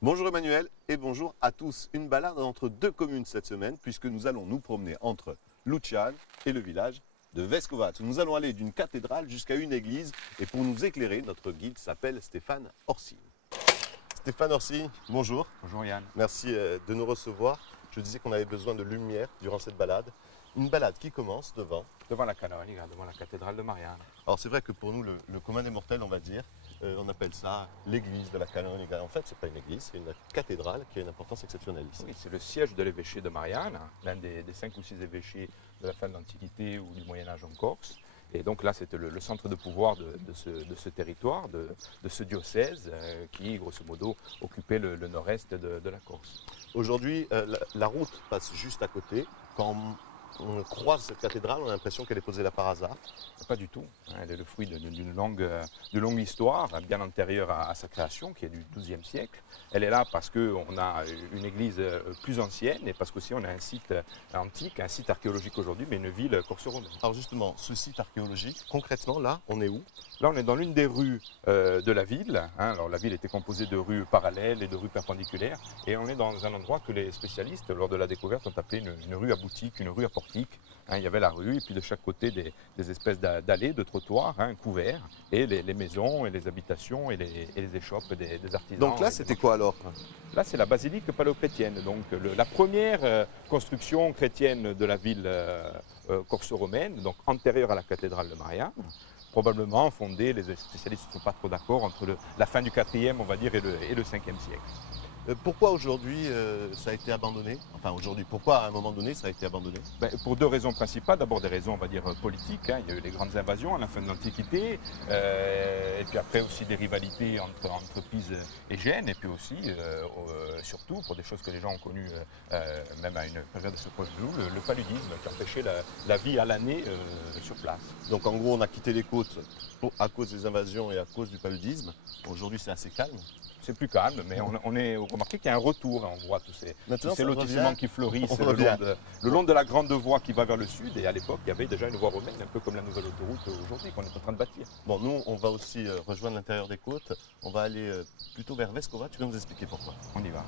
Bonjour Emmanuel et bonjour à tous. Une balade entre deux communes cette semaine puisque nous allons nous promener entre Luciane et le village de Vescovac. Nous allons aller d'une cathédrale jusqu'à une église et pour nous éclairer, notre guide s'appelle Stéphane Orsi. Stéphane Orsi, bonjour. Bonjour Yann. Merci de nous recevoir. Je disais qu'on avait besoin de lumière durant cette balade. Une balade qui commence devant la canonique, devant la cathédrale de Marianne. Alors c'est vrai que pour nous, le commun des mortels, on va dire, on appelle ça l'église de la canonique. En fait, ce n'est pas une église, c'est une cathédrale qui a une importance exceptionnelle ici. Oui, c'est le siège de l'évêché de Marianne, l'un des 5 ou 6 évêchés de la fin de l'Antiquité ou du Moyen-Âge en Corse. Et donc là, c'était le centre de pouvoir de ce territoire, de ce diocèse qui, grosso modo, occupait le nord-est de la Corse. Aujourd'hui, la route passe juste à côté. Quand on croise cette cathédrale, on a l'impression qu'elle est posée là par hasard. Pas du tout. Elle est le fruit d'une longue histoire, bien antérieure à sa création, qui est du XIIe siècle. Elle est là parce qu'on a une église plus ancienne et parce qu'aussi on a un site antique, un site archéologique aujourd'hui, mais une ville corse-romaine. Alors justement, ce site archéologique, concrètement, là, on est où? Là, on est dans l'une des rues de la ville. Alors la ville était composée de rues parallèles et de rues perpendiculaires. Et on est dans un endroit que les spécialistes, lors de la découverte, ont appelé une rue à boutique, une rue à portique. Il y avait la rue et puis de chaque côté des espèces d'allées, de trottoirs, couverts, et les maisons et les habitations et les échoppes des artisans. Donc là, c'était quoi alors? Là, c'est la basilique paléochrétienne, donc la première construction chrétienne de la ville corso-romaine, donc antérieure à la cathédrale de Marianne. Probablement fondée, les spécialistes ne sont pas trop d'accord, entre la fin du 4e, on va dire, et le 5e siècle. Pourquoi aujourd'hui ça a été abandonné? Enfin aujourd'hui, pourquoi à un moment donné ça a été abandonné? Pour deux raisons principales. D'abord des raisons, on va dire, politiques. Il y a eu les grandes invasions à la fin de l'Antiquité. Et puis après aussi des rivalités entre Pise et Gênes. Et puis aussi, surtout, pour des choses que les gens ont connues, même à une période assez proche de nous, le paludisme qui empêchait la vie à l'année sur place. Donc en gros, on a quitté les côtes à cause des invasions et à cause du paludisme. Aujourd'hui, c'est assez calme. C'est plus calme, mais on est remarqué qu'il y a un retour. On voit tous ces lotissements qui fleurissent le long de la grande voie qui va vers le sud. Et à l'époque, il y avait déjà une voie romaine, un peu comme la nouvelle autoroute aujourd'hui qu'on est en train de bâtir. Bon, nous, on va aussi rejoindre l'intérieur des côtes. On va aller plutôt vers Vescovac. Tu vas nous expliquer pourquoi. On y va.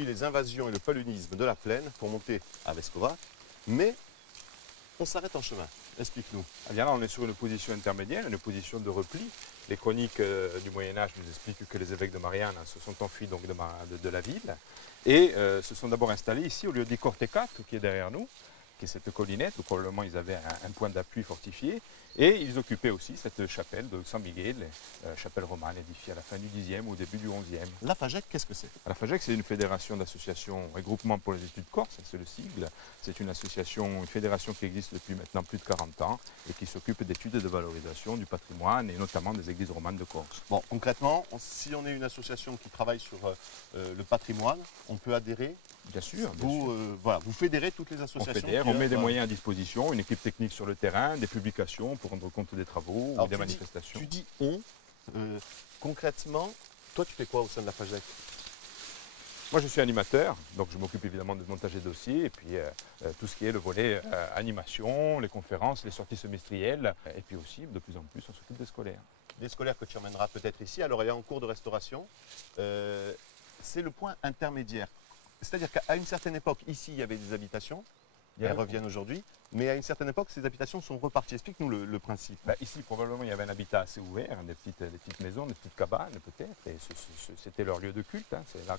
Les invasions et le paludisme de la plaine pour monter à Vescovac, mais on s'arrête en chemin. Explique-nous. Eh bien là, on est sur une position intermédiaire, une position de repli. Les chroniques du Moyen-Âge nous expliquent que les évêques de Marianne se sont enfuis donc de la ville et se sont d'abord installés ici au lieu des Cortecat qui est derrière nous, qui est cette collinette où probablement ils avaient un point d'appui fortifié. Et ils occupaient aussi cette chapelle de San Miguel, chapelle romane édifiée à la fin du Xe ou au début du XIe. La FAGEC, qu'est-ce que c'est? La FAGEC, c'est une fédération d'associations et groupements pour les études corses, c'est le sigle. C'est une fédération qui existe depuis maintenant plus de 40 ans et qui s'occupe d'études et de valorisation du patrimoine et notamment des églises romanes de Corse. Bon, concrètement, si on est une association qui travaille sur le patrimoine, on peut adhérer? Bien sûr. Voilà, vous fédérez toutes les associations? On met des moyens à disposition, une équipe technique sur le terrain, des publications pour rendre compte des travaux ou des manifestations. Tu dis on, concrètement, toi tu fais quoi au sein de la FAGEC? Moi je suis animateur, donc je m'occupe évidemment de montage des dossiers et puis tout ce qui est le volet animation, les conférences, les sorties semestrielles et puis aussi de plus en plus on s'occupe des scolaires. Des scolaires que tu emmèneras peut-être ici, alors il y a en cours de restauration, c'est le point intermédiaire. C'est-à-dire qu'à une certaine époque, ici il y avait des habitations, elles reviennent aujourd'hui, mais à une certaine époque, ces habitations sont reparties. Explique-nous le principe. Ici, probablement, il y avait un habitat assez ouvert, des petites maisons, des petites cabanes peut-être, et c'était leur lieu de culte, c'est là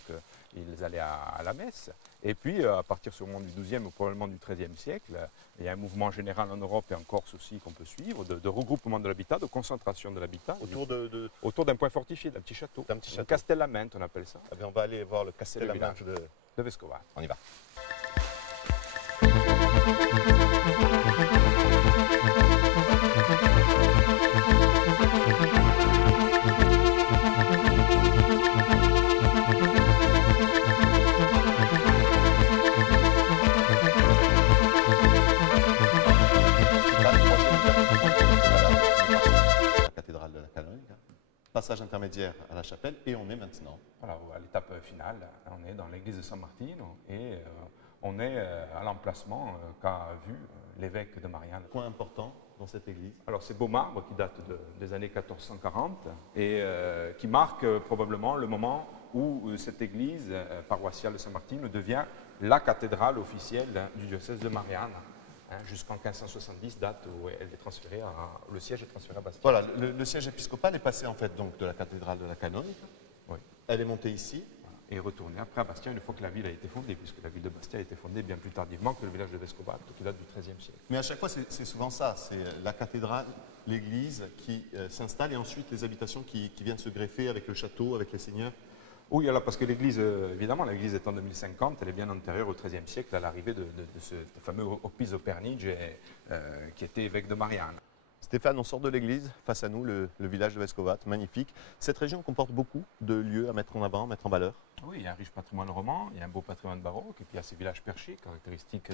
qu'ils allaient à la messe. Et puis, à partir sûrement du XIIe ou probablement du XIIIe siècle, il y a un mouvement général en Europe et en Corse aussi qu'on peut suivre, de regroupement de l'habitat, de concentration de l'habitat. Autour d'un point fortifié, d'un petit château. Un Castellamento, on appelle ça. Eh bien, on va aller voir le Castellamento de Vescovac. On y va. passage intermédiaire à la chapelle et on est maintenant. Voilà, à l'étape finale, on est dans l'église de San Martino et on est à l'emplacement qu'a vu l'évêque de Marianne. Point important dans cette église. Alors c'est beau marbre qui date des années 1440 et qui marque probablement le moment où cette église paroissiale de San Martino devient la cathédrale officielle du diocèse de Marianne. Jusqu'en 1570, date où elle est transférée le siège est transféré à Bastia. Voilà, le siège épiscopal est passé en fait donc de la cathédrale de la Canone. Oui. Elle est montée ici. Et est retournée après à Bastia une fois que la ville a été fondée, puisque la ville de Bastia a été fondée bien plus tardivement que le village de Vescovato, qui date du XIIIe siècle. Mais à chaque fois, c'est souvent ça. C'est la cathédrale, l'église qui s'installe et ensuite les habitations qui viennent se greffer avec le château, avec les seigneurs. Oui, alors parce que l'église, évidemment, l'église est en 2050, elle est bien antérieure au XIIIe siècle à l'arrivée de ce fameux Opizo Pernige qui était évêque de Marianne. Stéphane, on sort de l'église, face à nous, le village de Vescovato, magnifique. Cette région comporte beaucoup de lieux à mettre en avant, mettre en valeur. Oui, il y a un riche patrimoine roman, il y a un beau patrimoine baroque, et puis il y a ces villages perchés, caractéristiques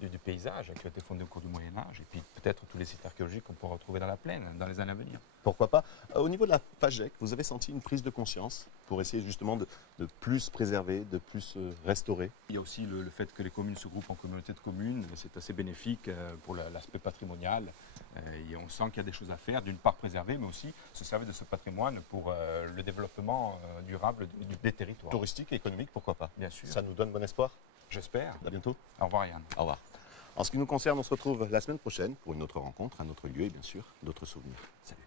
du paysage, qui ont été fondés au cours du Moyen-Âge, et puis peut-être tous les sites archéologiques qu'on pourra retrouver dans la plaine dans les années à venir. Pourquoi pas. Au niveau de la FAGEC, vous avez senti une prise de conscience pour essayer justement de plus préserver, de plus restaurer? Il y a aussi le fait que les communes se groupent en communautés de communes, c'est assez bénéfique pour l'aspect patrimonial, et on sent qu'il y a des choses à faire, d'une part préserver, mais aussi se servir de ce patrimoine pour le développement durable des territoires. Touristique et économique, pourquoi pas? Bien sûr. Ça nous donne bon espoir. J'espère. À bientôt. Au revoir Yann. Au revoir. En ce qui nous concerne, on se retrouve la semaine prochaine pour une autre rencontre, un autre lieu et bien sûr d'autres souvenirs. Salut.